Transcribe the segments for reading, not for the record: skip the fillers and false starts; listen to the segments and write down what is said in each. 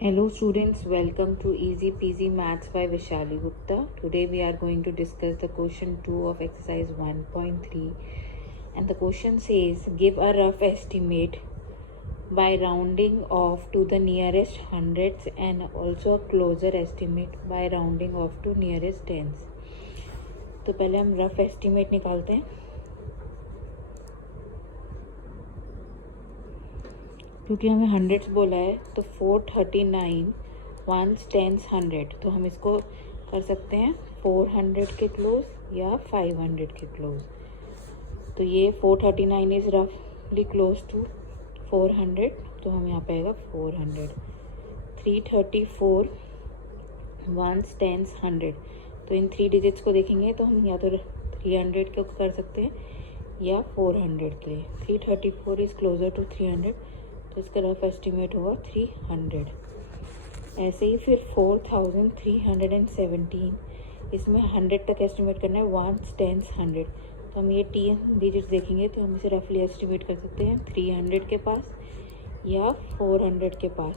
Hello students, welcome to Easy Peasy Maths by Vishali Gupta. Today we are going to discuss the question 2 of exercise 1.3, and the question says give a rough estimate by rounding off to the nearest hundreds and also a closer estimate by rounding off to nearest tens. तो पहले हम rough estimate निकालते हैं। क्योंकि हमें hundreds बोला है तो 439 वंस टेंस 100, तो हम इसको कर सकते हैं 400 के क्लोज या 500 के क्लोज। तो ये 439 इज़ रफली क्लोज टू 400, तो हम यहाँ पे आएगा 400। 334 वंस टेंस 100, तो इन 3 डिजिट्स को देखेंगे तो हम या तो 300 को कर सकते हैं या 400 के लिए। 334 इज़ क्लोजर टू 300, तो इसका रफ एस्टिमेट होगा 300। ऐसे ही फिर 4317, इसमें 100 तक एस्टिमेट करना है, वंस टेंस 100, तो हम ये 3 डिजिट देखेंगे तो हम इसे रफली एस्टिमेट कर सकते हैं 300 के पास या 400 के पास।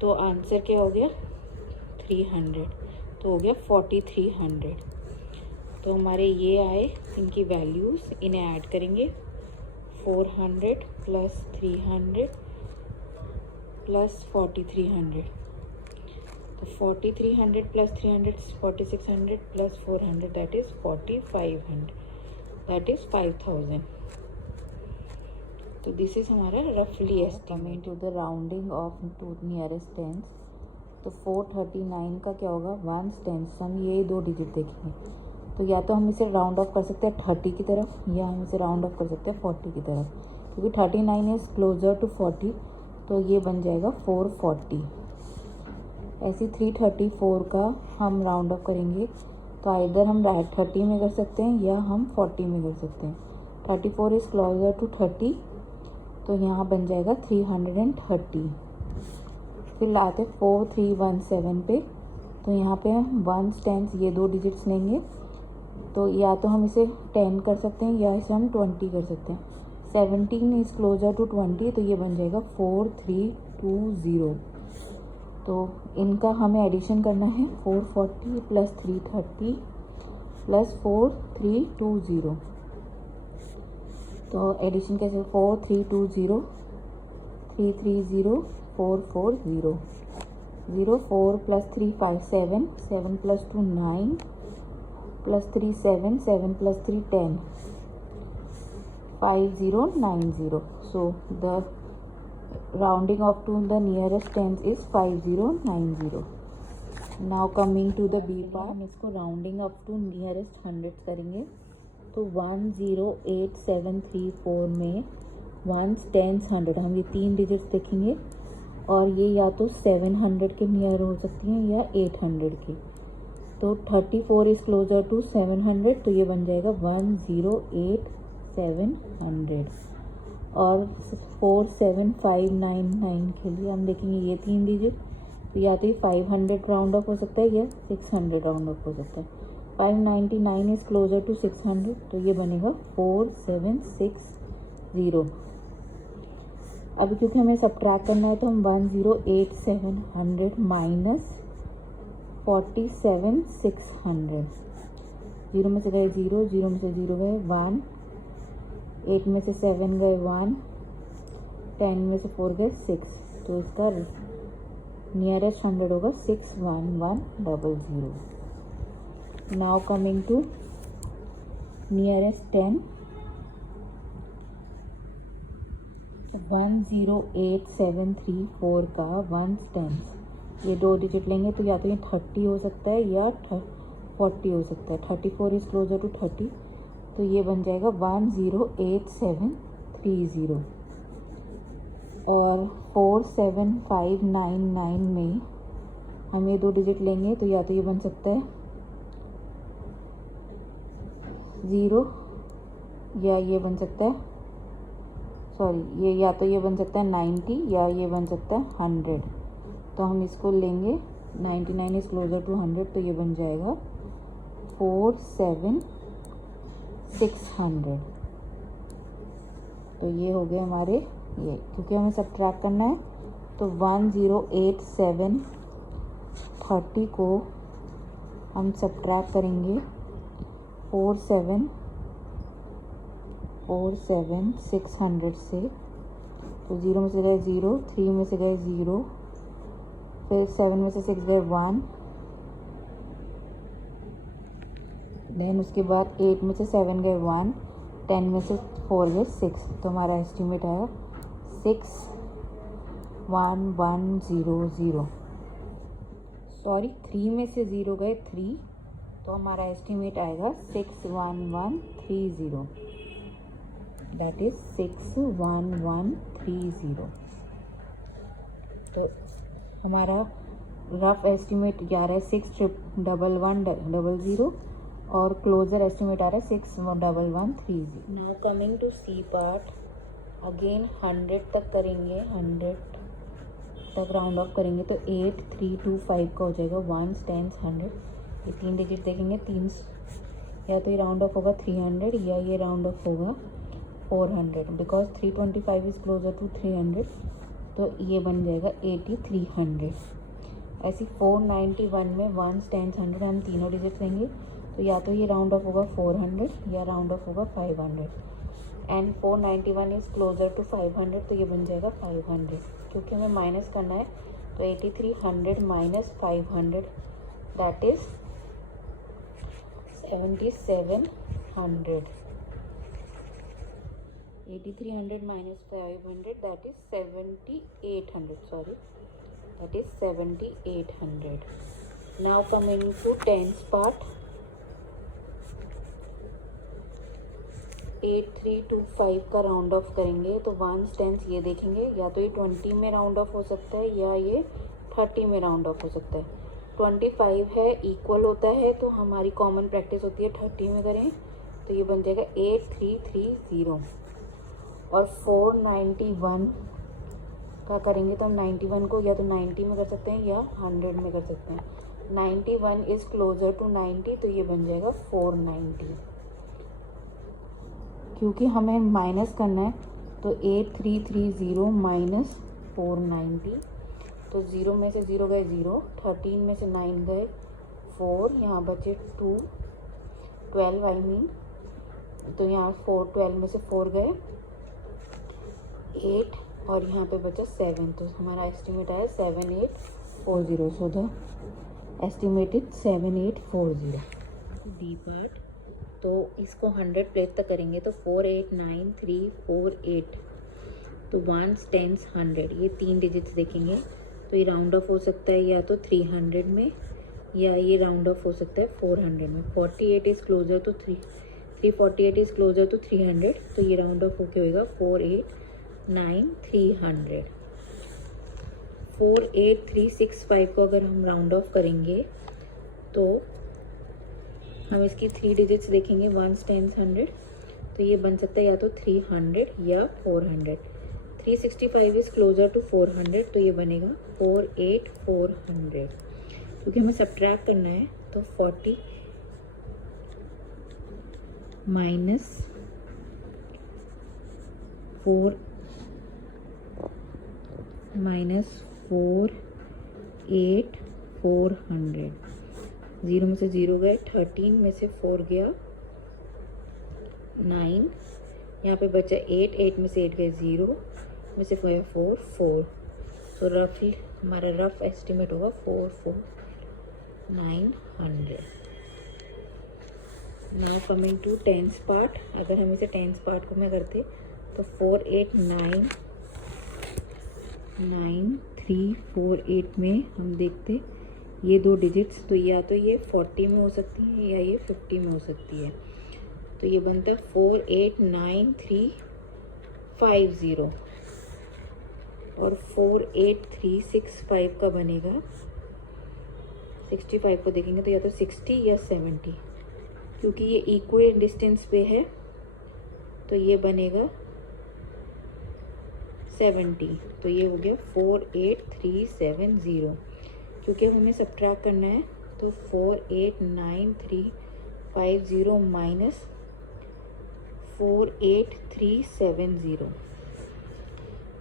तो आंसर क्या हो गया 300, तो हो गया 4300। तो हमारे ये आए इनकी वैल्यूज़, इन्हें ऐड करेंगे 400 प्लस 300 प्लस 4300, तो 4300 plus 300 4600 plus 400 that is 4500, that is 5000। तो दिस इज़ हमारा रफली estimate to the rounding off to nearest tens. तो 439 का क्या होगा वंस टेंस, हम ये 2 डिजिट देखेंगे तो या तो हम इसे राउंड ऑफ कर सकते हैं 30 की तरफ या हम इसे राउंड ऑफ कर सकते हैं 40 की तरफ, क्योंकि 39 इज़ क्लोजर टू 40, तो ये बन जाएगा 440। ऐसे 334 का हम राउंड ऑफ करेंगे तो इधर हम 30 में कर सकते हैं या हम 40 में कर सकते हैं। 34 इज़ क्लोजर टू 30, तो यहाँ बन जाएगा 330। फिर लाते 4317 पे, तो यहाँ पे वंस टेंस ये 2 डिजिट्स लेंगे, तो या तो हम इसे 10 कर सकते हैं या इसे हम 20 कर सकते हैं। 17 इज़ क्लोजर टू 20, तो ये बन जाएगा 4320। तो इनका हमें एडिशन करना है 440 प्लस 330 प्लस 4320। तो एडिशन कैसे 4320 330 440 0 4 plus 3 5 7 7 plus 2 9 plus 3 7 7 plus 3 10 5090। So the rounding off to the nearest tens is 5090. Now coming to the B part, हम इसको rounding up to nearest hundreds करेंगे। तो 108,734 में वंस टेंस 100, हम ये 3 डिजिट्स देखेंगे और ये या तो 700 के नियर हो सकती हैं या 800 की। तो 34 इज़ क्लोजर टू 700, तो ये बन जाएगा 108,700। और 47599 के लिए हम देखेंगे ये 3 डिजिट, तो या तो ये 500 राउंड ऑफ हो सकता है या 600 राउंड ऑफ हो सकता है। 599 इज़ क्लोजर टू 600, तो ये बनेगा 4760। अभी क्योंकि हमें सब्ट्रैक्ट करना है तो हम 108,700 माइनस 47,600, 0 में से गए 0, 0 में से 0 गए 1, 8 में से 7 गए 1, 10 में से 4 गए 6, तो इसका नियरेस्ट 100 होगा 61100। नाउ कमिंग टू नियरेस्ट 10, 108,734 का वंस टेंस ये 2 डिजिट लेंगे तो या तो ये 30 हो सकता है या 40 हो सकता है। 34 इज़ क्लोजर टू 30, तो ये बन जाएगा 108,730। और 47599 में हम ये 2 डिजिट लेंगे तो या तो ये बन सकता है 0 या ये बन सकता है ये या तो ये बन सकता है 90 या ये बन सकता है 100। तो हम इसको लेंगे 99 इज़ क्लोजर टू 100, तो ये बन जाएगा 47,600। तो ये हो गए हमारे ये, क्योंकि हमें सब्ट्रैक्ट करना है तो 108730 को हम सब्ट्रैक्ट करेंगे 47600 से। तो 0 में से गए 0, 3 में से गए 0, फिर 7 में से 6 गए 1, देन उसके बाद 8 में से 7 गए 1, 10 में से 4 गए 6। तो हमारा एस्टिमेट आया 61100। सॉरी, 3 में से 0 गए 3, तो हमारा एस्टिमेट आएगा 61130, दैट इज 61130। तो हमारा रफ एस्टिमेट आ रहा है 61100 और क्लोजर एस्टिमेट आ रहा है 61130। Now coming to C part, again 100 तक करेंगे, 100 तक राउंड ऑफ करेंगे तो 8325 का हो जाएगा। 1s 10s 100, ये 3 डिजिट देखेंगे, 3 या तो ये राउंड ऑफ होगा 300 या ये राउंड ऑफ होगा 400, बिकॉज 325 इज़ क्लोजर टू 300, तो ये बन जाएगा 8300। ऐसे 491 में 1s 10s 100 हम तीनों डिजिट लेंगे, तो या तो ये राउंड ऑफ होगा 400 या राउंड ऑफ होगा 500, एंड 491 इज़ क्लोजर टू 500, तो ये बन जाएगा 500। क्योंकि हमें माइनस करना है तो 8300 minus 500, that is 7700। 8300 minus 500, that is 7800, sorry, that is 7800. Now coming to tens part, 8325 का राउंड ऑफ करेंगे तो 1s 10s ये देखेंगे, या तो ये 20 में राउंड ऑफ हो सकता है या ये 30 में राउंड ऑफ हो सकता है। 25 है, इक्वल होता है, तो हमारी कॉमन प्रैक्टिस होती है 30 में करें, तो ये बन जाएगा 8330। और 491 का करेंगे तो हम 91 को या तो 90 में कर सकते हैं या 100 में कर सकते हैं। 91 इज़ क्लोजर टू 90, तो ये बन जाएगा 490। क्योंकि हमें माइनस करना है तो 8330 माइनस 490, तो 0 में से 0 गए 0, 13 में से 9 गए 4, यहाँ बचे 2, 12 आई मीन, तो यहाँ 12 में से 4 गए 8, और यहाँ पे बचा 7, तो हमारा एस्टिमेट आया 7840। So the estimated 7840। B part, तो इसको 100 प्लेस तक करेंगे तो 489348, तो 1s 10s 100, ये 3 डिजिट्स देखेंगे, तो ये राउंड ऑफ हो सकता है या तो 300 में या ये राउंड ऑफ हो सकता है 400 में। 48 is closer to 348 is closer to 300, तो ये राउंड ऑफ होके होएगा 489,300। 48365 को अगर हम राउंड ऑफ करेंगे तो हम इसकी 3 डिजिट्स देखेंगे, 1s 10s 100, तो ये बन सकता है या तो 300 या 400। 365 इज़ क्लोजर टू 400, तो ये बनेगा 48400। क्योंकि हमें सब्ट्रैक्ट करना है तो 40 माइनस 4 48400, 0 में से 0 गए, 13 में से 4 गया 9, यहाँ पे बचा 8 में से 8 गए 0 में से गया 4, तो रफली हमारा रफ एस्टिमेट होगा 44900। Now coming to tens part, अगर हम इसे टेंस पार्ट को मैं करते तो 4899348 में हम देखते ये 2 डिजिट्स, तो या तो ये 40 में हो सकती है या ये 50 में हो सकती है, तो ये बनता है 489350, और 48365 का बनेगा 65 को देखेंगे तो या तो 60 या 70, क्योंकि ये इक्वल डिस्टेंस पे है तो ये बनेगा 70, तो ये हो गया 48370। क्योंकि हमें सब्ट्रैक्ट करना है तो 4899350 माइनस 48370,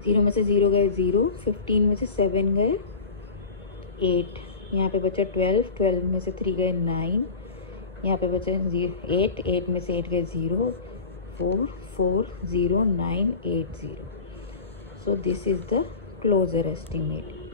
0 में से 0 गए 0, 15 में से 7 गए 8, यहाँ पे बचा 12, 12 में से 3 गए 9, यहाँ पे बचे 8, 8 में से 8 गए 0, 4, 4, 0, 9, 8, 0. So this is the closure estimate.